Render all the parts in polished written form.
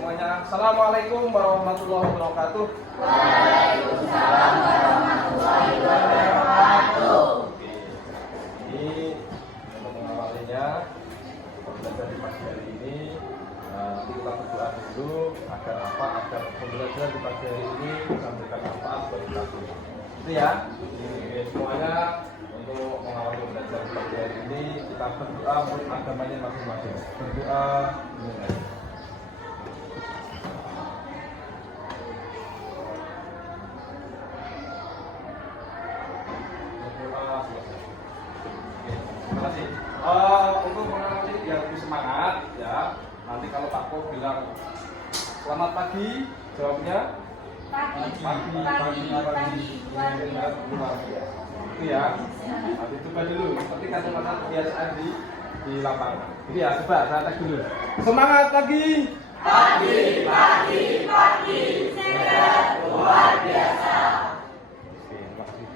semuanya. Assalamualaikum warahmatullahi wabarakatuh. Waalaikumsalam warahmatullahi wabarakatuh. Ini untuk mengawalinya belajar di pagi hari ini. Nanti kita berdoa dulu agar agar pembelajaran di pagi hari ini bisa memberikan manfaat bagi kita semua. Itu ya. Jadi, semuanya untuk mengawali belajar di pagi hari ini kita berdoa untuk agamanya masing-masing. Berdoa dimulai. Terima kasih. Untuk mengawali biar lebih semangat ya. Nanti kalau Pak Ko bilang selamat pagi, jawabnya pagi. Itu ya. Nanti coba dulu. Seperti kata-kata kebiasaan di lapangan. Itu ya. Coba saya tes dulu. Semangat pagi. Pagi, sehat luar biasa. Oke, terima kasih.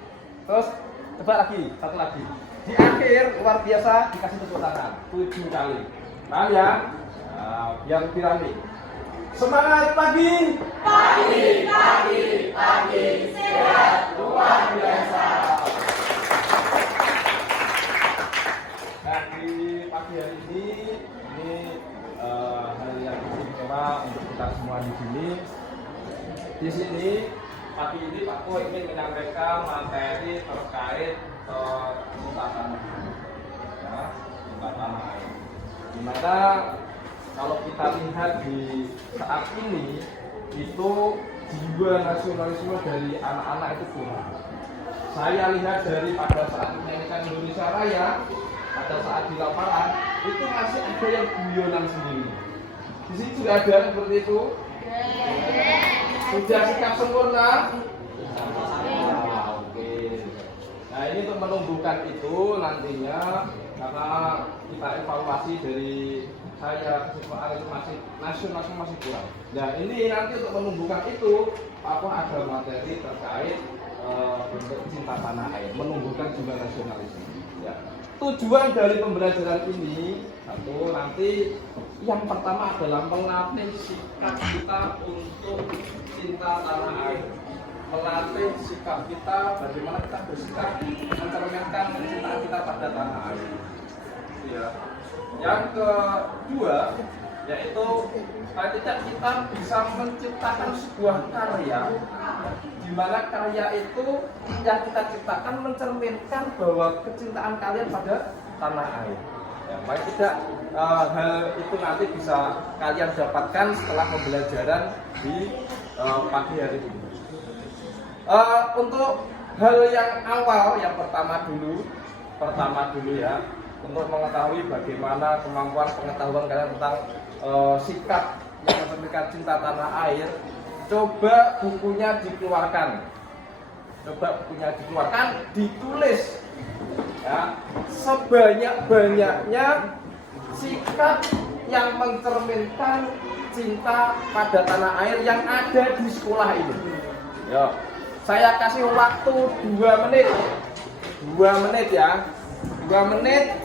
Terus coba lagi, satu lagi. Di akhir luar biasa dikasih tepuk tangan 7 kali. Paham ya? Nah, biar lebih rame. Semangat pagi. Pagi, sehat luar biasa. Nah, di pagi hari ini hal yang istimewa untuk kita semua di sini. Di sini pagi ini Pak Ko ingin menyampaikan materi terkait cinta tanah, ya, cinta tanah air. Dimana kalau kita lihat di saat ini itu jiwa nasionalisme dari anak-anak itu kurang. Saya lihat dari pada saat menyanyikan Indonesia Raya, pada saat di lapangan itu masih ada yang guyonan sendiri. Di sini sudah ada seperti itu. Sudah sikap sempurna. Oke. Nah, ini untuk menumbuhkan itu nantinya karena kita evaluasi dari saya kesimpulan itu masih nasionalisme masih kurang. Nah, ini nanti untuk menumbuhkan itu apa ada materi terkait bentuk cinta tanah air, menumbuhkan jiwa nasionalisme. Ya. Tujuan dari pembelajaran ini satu nanti yang pertama adalah melatih sikap kita untuk cinta tanah air, melatih sikap kita bagaimana kita bersikap mencerminkan kecintaan kita pada tanah air. Ya. Yang kedua yaitu paling tidak kita bisa menciptakan sebuah karya di mana karya itu yang kita ciptakan mencerminkan bahwa kecintaan kalian pada tanah air. Ya, paling tidak hal itu nanti bisa kalian dapatkan setelah pembelajaran di pagi hari ini. Untuk hal yang awal, yang pertama dulu ya, untuk mengetahui bagaimana kemampuan pengetahuan kalian tentang sikap yang mencerminkan cinta tanah air, coba bukunya dikeluarkan, ditulis ya sebanyak-banyaknya sikap yang mencerminkan cinta pada tanah air yang ada di sekolah ini. Yo, saya kasih waktu 2 menit. 2 menit ya. 2 menit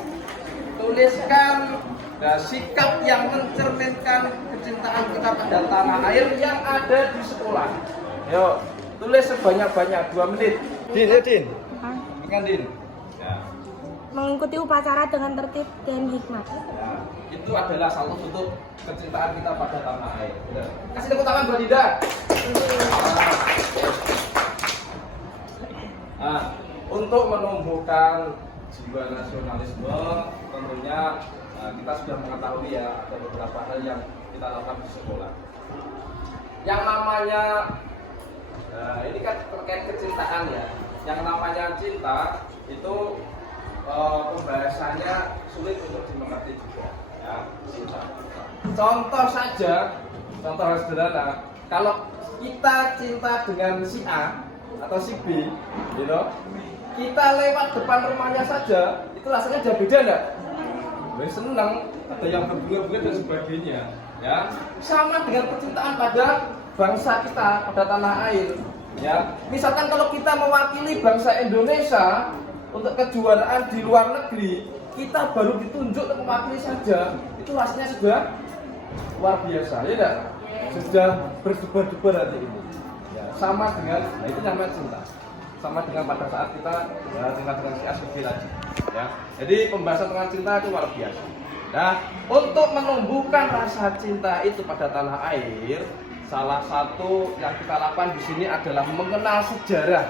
tuliskan sikap yang mencerminkan kecintaan kita pada tanah air yang ada di sekolah. Yo, tulis sebanyak-banyak 2 menit. Din. Kan Din. Ya. Mengikuti upacara dengan tertib dan hikmat. Ya, itu adalah salah satu kecintaan kita pada tanah air. Ya. Kasih tepuk tangan buat Dinda. Nah, untuk menumbuhkan jiwa nasionalisme tentunya kita sudah mengetahui ya ada beberapa hal yang kita lakukan di sekolah. Yang namanya ini kan terkait kecintaan ya. Yang namanya cinta itu pembahasannya sulit untuk dimengerti juga ya, cinta. Contoh sederhana, kalau kita cinta dengan si A atau si B, gitu, kita lewat depan rumahnya saja, itu rasanya jauh beda enggak? Senang, ada yang berbunga-bunga dan sebagainya, ya. Sama dengan percintaan pada bangsa kita, pada tanah air, ya. Misalkan kalau kita mewakili bangsa Indonesia untuk kejuaraan di luar negeri, kita baru ditunjuk untuk mewakili saja, itu rasanya sudah luar biasa, ya enggak? sudah berdebar-debar hati ini. Ya, sama dengan, nah itu namanya cinta. Sama dengan pada saat kita ya, dengan si Asfi lagi. Ya, jadi pembahasan tentang cinta itu luar biasa. Nah, untuk menumbuhkan rasa cinta itu pada tanah air, salah satu yang kita lakukan di sini adalah mengenal sejarah.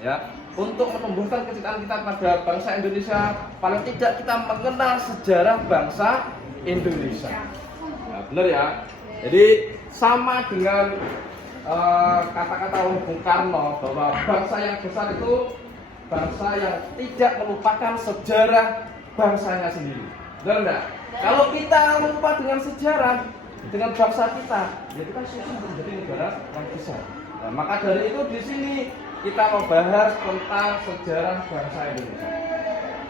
Ya, untuk menumbuhkan kecintaan kita pada bangsa Indonesia, paling tidak kita mengenal sejarah bangsa Indonesia. Nah, benar ya. Jadi sama dengan kata-kata oleh Bung Karno bahwa bangsa yang besar itu bangsa yang tidak melupakan sejarah bangsanya sendiri. Benar enggak? Kalau kita lupa dengan sejarah, dengan bangsa kita, ya kita susah menjadi negara yang besar. Nah, maka dari itu di sini kita membahas tentang sejarah bangsa Indonesia.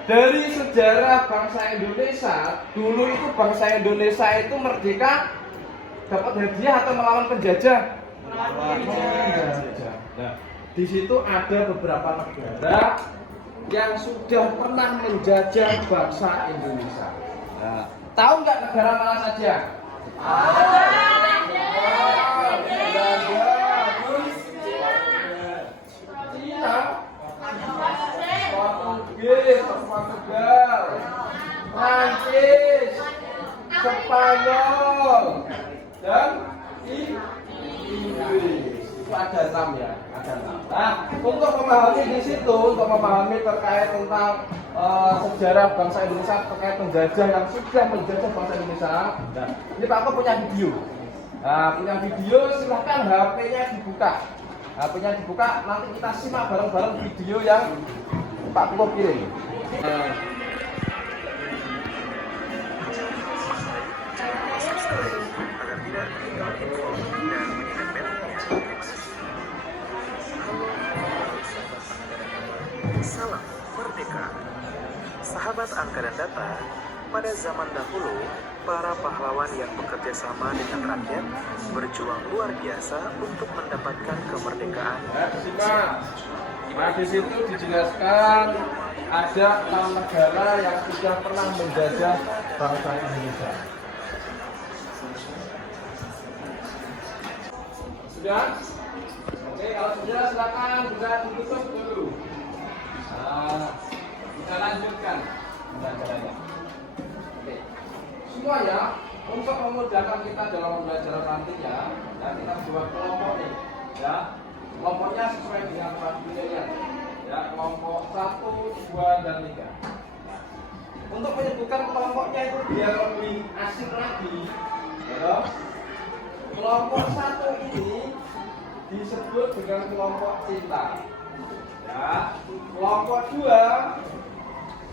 Dari sejarah bangsa Indonesia, dulu itu bangsa Indonesia itu merdeka dapat hadiah atau melawan penjajah? Melawan penjajah. Nah, di situ ada beberapa negara yang sudah pernah menjajah bangsa Indonesia. Nah, tahu nggak negara mana saja? Cina, Portugis, Portugal, Prancis, Spanyol, dan Inggris. Itu ada 6 ya, ada 6. Nah, untuk memahami di situ, untuk memahami terkait tentang sejarah bangsa Indonesia, terkait penjajah yang sudah menjajah bangsa Indonesia. Nah, ini Pak Ko punya video. Nah, punya video, silahkan HP-nya dibuka. HP-nya dibuka, nanti kita simak bareng-bareng video yang Pak Ko kirim. Salam Merdeka. Sahabat Angkatan Data, pada zaman dahulu, para pahlawan yang bekerja sama dengan rakyat berjuang luar biasa untuk mendapatkan kemerdekaan. Ya, simak. Nah, di situ dijelaskan ada 6 negara yang sudah pernah menjajah bangsa Indonesia. Sudah? Oke, kalau sudah silakan bisa ditutup dulu. Nah, kita lanjutkan pembelajarannya. Oke, semuanya untuk memudahkan kita dalam pembelajaran nantinya, ya kita buat kelompok nih, ya kelompoknya sesuai dengan pilihan, ya kelompok 1, 2, dan 3. Untuk menyebutkan kelompoknya itu biar lebih asing lagi, ya. Kelompok 1 ini disebut dengan kelompok cinta. Ya, kelompok 2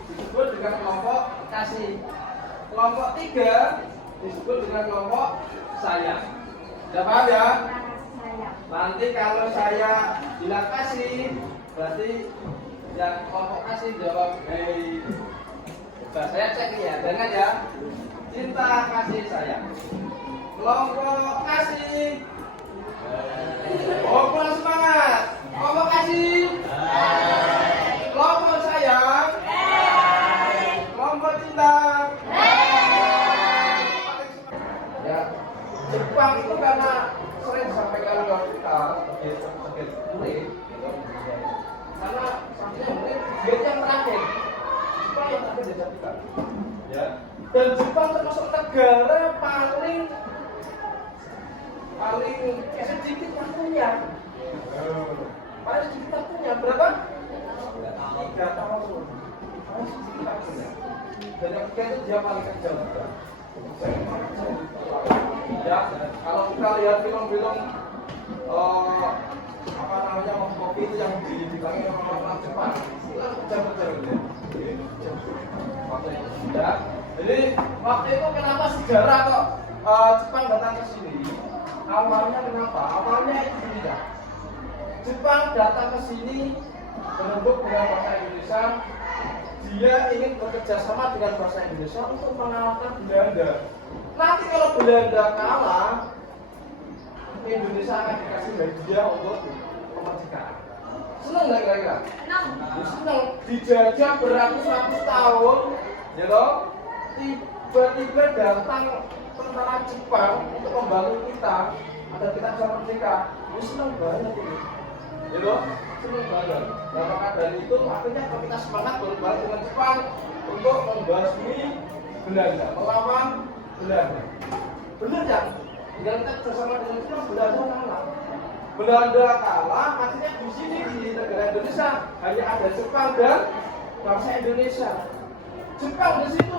disebut dengan kelompok kasih. Kelompok 3 disebut dengan kelompok sayang. Sudah paham ya? Nanti kalau saya bilang kasih, berarti yang kelompok kasih jawab hei. Coba saya cek ya, dengar ya. Cinta, kasih, sayang. Kelompok kasih. Oh, kurang semangat. Kelompok kasih. Kelompok sayang. Kelompok cinta. Ya, Jepang itu karena sering disampaikan ke kita sebagai murid, karena sampai murid dia yang terakhir. Jepang yang terakhir jajah kita. Ya. Dan Jepang termasuk negara paling sedikit waktunya. Paling sedikit waktunya berapa? 3 tahun. Paling sedikit waktunya. Dan yang ketiga itu dia paling kejam juga. Ya, kalau kita lihat film-film apa namanya kopi itu yang dibilangin orang-orang Jepang, itu kejam-kejam ya. Ya. Jadi waktu itu kenapa sejarah kok Jepang datang ke sini? Awalnya kenapa? Awalnya itu tidak. Jepang datang ke sini berembuk dengan bahasa Indonesia. Dia ingin bekerja sama dengan bahasa Indonesia untuk mengalahkan Belanda. Nanti kalau Belanda kalah, Indonesia akan dikasih hadiah untuk kemerdekaan. Senang nggak kira-kira? Senang. Dijajah beratus-ratus tahun, ya loh. Tiba-tiba datang tentara Jepang untuk membangun kita agar kita bisa merdeka. Ini senang banget ini. Gitu? Senang banget. Nah, maka dari itu akhirnya kita semangat berbareng dengan Jepang untuk membasmi Belanda, melawan Belanda. Benar ya? Tinggal kita bersama dengan Jepang, Belanda kalah. Belanda kalah, akhirnya di sini di negara Indonesia hanya ada Jepang dan bangsa Indonesia. Jepang di situ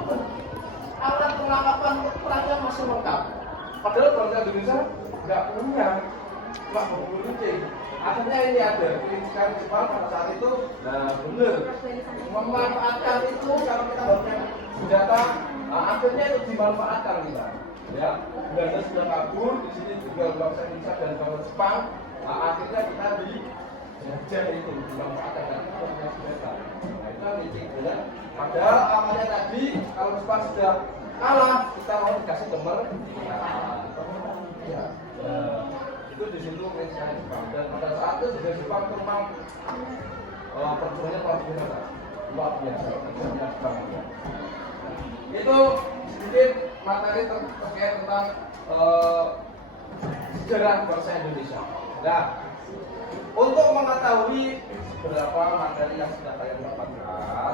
alat perlengkapan perangnya masih lengkap. Padahal bangsa Indonesia nggak punya, cuma berkulincing. Akhirnya ini ada kelincingan Jepang pada saat itu, nah benar memanfaatkan itu kalau kita punya senjata, akhirnya itu dimanfaatkan kita. Ya, Belanda sudah kabur, di sini juga bangsa Indonesia dan bangsa Jepang. Akhirnya kita dijajah itu dimanfaatkan dan kita punya senjata. Nah itu licin benar. Padahal awalnya tadi kalau Jepang sudah kalah, kita mau dikasih kemerdekaan. Ya, itu di situ kelincingan Jepang. Dan pada saat itu juga Jepang itu memang perjuangannya luar biasa. Jepang. Itu sedikit materi terkait tentang sejarah bangsa Indonesia. Nah, untuk mengetahui beberapa materi yang sudah kalian dapatkan,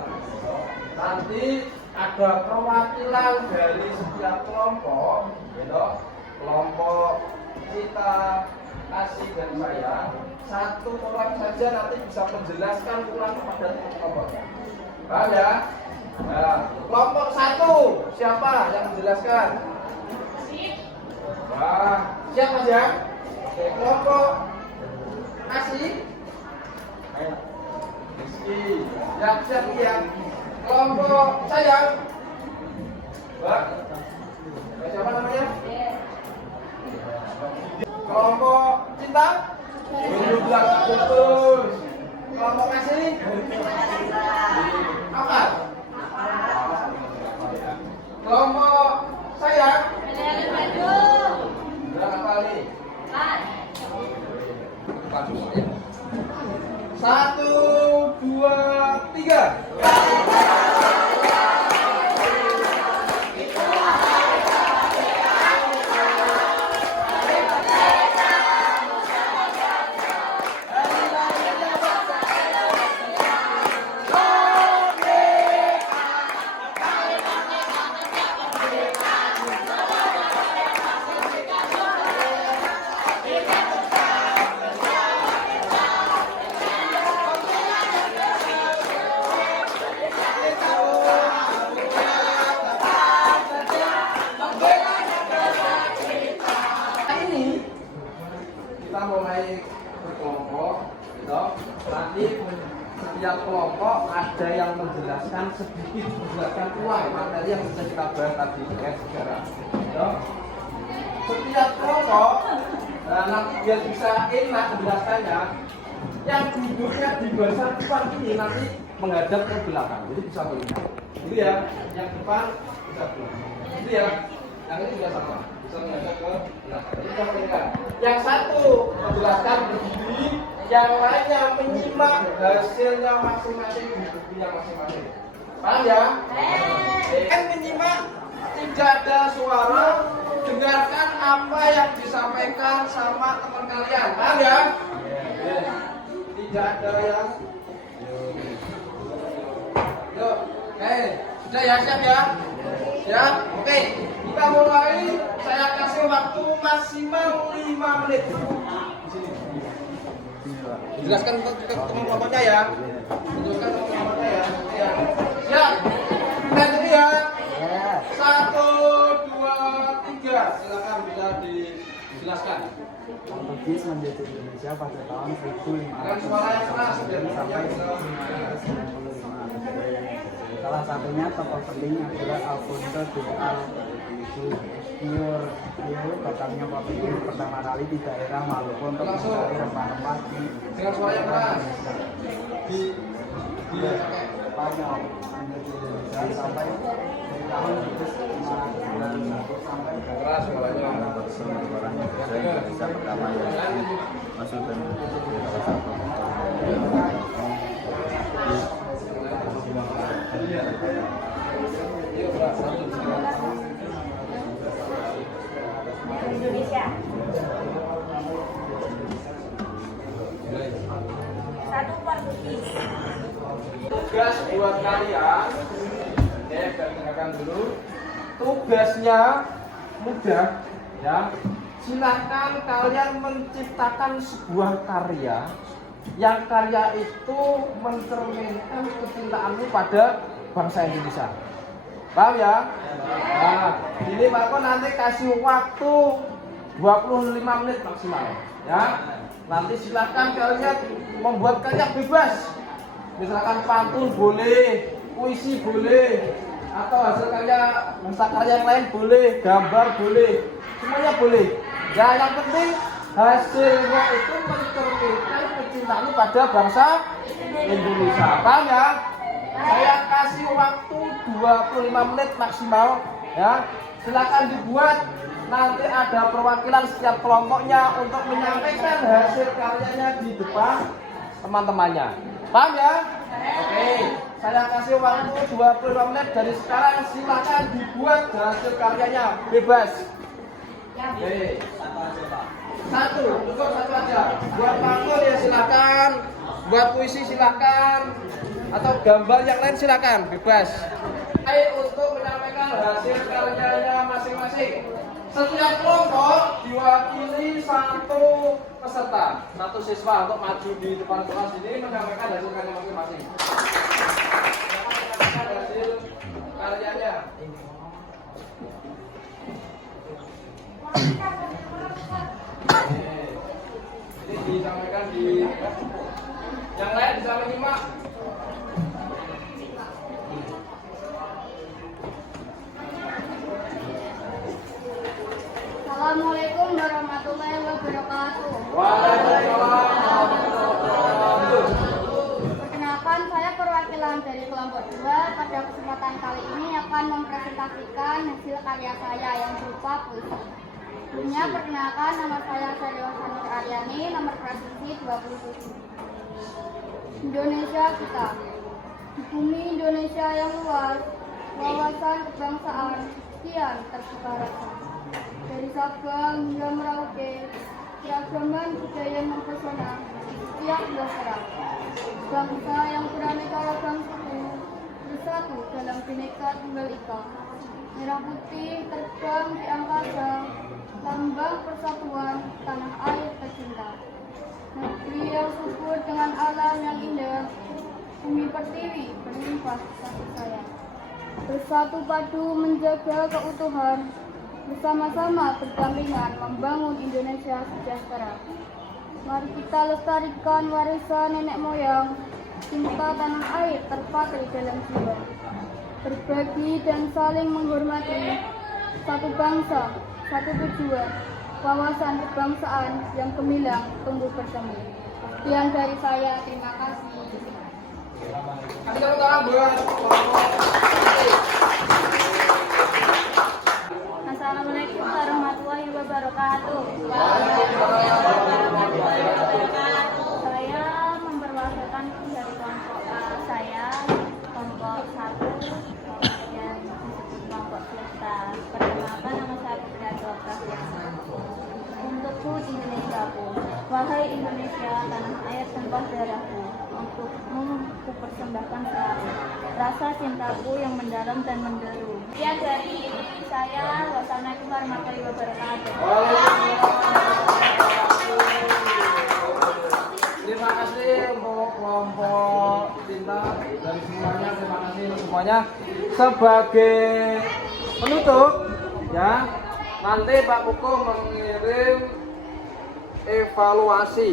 nanti ada perwakilan dari setiap kelompok, kelompok kita, Kasih dan saya, satu orang saja nanti bisa menjelaskan ulang kepada kelompoknya. Paham ya? Nah, kelompok satu siapa yang menjelaskan? Wah, siap Mas ya? Oke, kelompok Kasih. Rizky. Siap ya. Kelompok Sayang. Wah. Siapa namanya? Kelompok Cinta. Betul. Kelompok Kasih. Apa? Kelompok Sayang. Berapa kali? 1, 2, 3. Kita mulai berkelompok, nanti setiap kelompok ada yang menjelaskan sedikit, menjelaskan ulang materi yang sudah kita bahas tadi terkait sejarah. Setiap kelompok, nanti biar bisa enak menjelaskannya, yang duduknya di barisan depan ini nanti menghadap ke belakang, jadi bisa melihat. Itu ya, yang depan bisa belakang. Itu ya, yang ini juga sama. Menghadap ke belakang. Jadi kita melihat. Yang satu menjelaskan berdiri, yang lainnya menyimak hasilnya masing-masing di bukunya masing-masing. Paham ya? Kan menyimak, tidak ada suara, dengarkan apa yang disampaikan sama teman kalian. Paham ya? Tidak ada yang. Yuk, sudah ya, siap ya? Siap? Oke, kita mulai. Saya kasih waktu maksimal 5 menit. Jelaskan untuk teman-temannya ya. Jelaskan untuk teman-temannya ya. Siap? Kita dulu ya. 1, 2, 3. Silakan bisa dijelaskan. Portugis menjajah Indonesia pada tahun 1500 Kan suara yang keras biar sampai bisa. 1995. Salah satunya tokoh penting adalah Alfonso de Albuquerque. Beliau datangnya Portugis pertama kali di daerah Maluku untuk mencari rempah-rempah Dengan suara yang keras. Di Spanyol menjajah Indonesia sampai dari tahun 1591 sampai keras suaranya. Indonesia pertama yang masuk ke salah satu saya. 1 per cookies. Tugas buat kalian, kita dengarkan dulu. Tugasnya mudah, ya. Silahkan kalian menciptakan sebuah karya yang karya itu mencerminkan kecintaanmu pada bangsa Indonesia. Paham ya? Nah, ini Pak Ko nanti kasih waktu 25 menit maksimal, ya. Nanti silahkan kalian membuat karya bebas. Misalkan pantun boleh, puisi boleh, atau hasil karya yang lain boleh, gambar boleh, semuanya boleh. Ya, yang penting hasilnya itu mencerminkan kecintaanmu pada bangsa Indonesia. Paham ya? Saya kasih waktu 25 menit maksimal, ya. Silakan dibuat. Nanti ada perwakilan setiap kelompoknya untuk menyampaikan hasil karyanya di depan teman-temannya. Paham ya? Oke. Saya kasih waktu 25 menit dari sekarang. Silakan dibuat hasil karyanya bebas. Oke. Satu, cukup satu aja. Buat pantun ya silakan. Buat puisi silakan. Atau gambar yang lain silakan, bebas. Untuk menyampaikan hasil karyanya masing-masing. Setiap kelompok diwakili satu peserta, satu siswa untuk maju di depan kelas ini menyampaikan hasil karya masing-masing. Hasil karyanya. Ini disampaikan di yang lain bisa menyimak. Assalamualaikum warahmatullahi wabarakatuh. Waalaikumsalam warahmatullahi wabarakatuh. Perkenalkan, saya perwakilan dari kelompok 2. Pada kesempatan kali ini akan mempresentasikan hasil karya saya yang berupa puisi. Sebelumnya perkenalkan, nama saya Sariwasa Nur Aryani, nomor presentasi 27. Indonesia kita. Di bumi Indonesia yang luas, wawasan kebangsaan kian terbuka rasa. Dari Sabang hingga Merauke, keragaman budaya mempesona setiap daerah. Bangsa yang beraneka ragam suku bersatu dalam Bhinneka Tunggal Ika. Merah putih terbang di angkasa, lambang persatuan tanah air tercinta. Negeri yang subur dengan alam yang indah, bumi pertiwi berlimpah kasih sayang. Bersatu padu menjaga keutuhan, bersama-sama berdampingan membangun Indonesia sejahtera. Mari kita lestarikan warisan nenek moyang, cinta tanah air terpatri dalam jiwa. Berbagi dan saling menghormati, satu bangsa, satu tujuan, wawasan kebangsaan yang gemilang tumbuh bersama. Sekian dari saya, terima kasih. Kasih tepuk tangan buat Assalamualaikum warahmatullahi wabarakatuh. Saya memperwakikan dari kelompok saya, kelompok 1 yang disebut kelompok Selesta. Perkenalkan, nama saya Putri Prahyana. Untukku Indonesiaku, wahai Indonesia, tanah air tumpah darahku. Untukmu ku persembahkan selalu rasa cintaku yang mendalam dan menderu. Sekian dari saya. Wassalamualaikum warahmatullahi wabarakatuh. Terima kasih untuk kelompok cinta dari semuanya. Terima kasih untuk semuanya. Sebagai penutup, ya, nanti Pak Kuko mengirim evaluasi,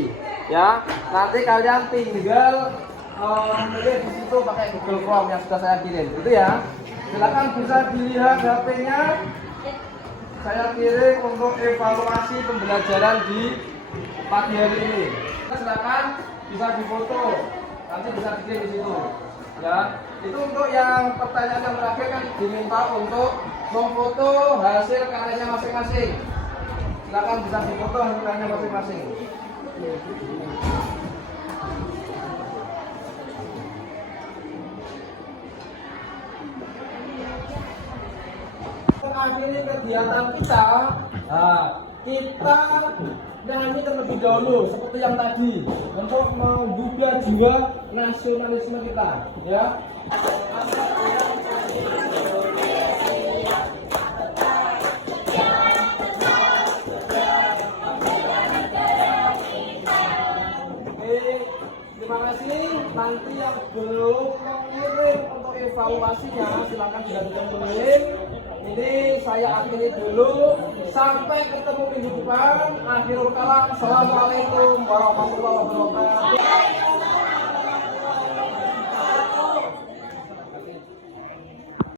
ya. Nanti kalian tinggal menulis di situ pakai Google Form yang sudah saya kirim, itu ya. Silakan bisa dilihat HP-nya. Saya kirim untuk evaluasi pembelajaran di pagi hari ini. Silakan bisa difoto, nanti bisa dikirim di situ. Ya, itu untuk yang pertanyaan yang terakhir kan diminta untuk memfoto hasil karyanya masing-masing. Silakan bisa difoto hasil karyanya masing-masing. Mengakhiri kegiatan kita. Nah, kita nyanyi terlebih dahulu seperti yang tadi untuk menggugah jiwa nasionalisme kita, ya. Terima kasih. Nanti yang belum mengirim untuk evaluasinya silakan juga mengirim. Ini saya akhiri dulu. Sampai ketemu minggu depan. Akhirul kalam. Assalamualaikum warahmatullahi wabarakatuh.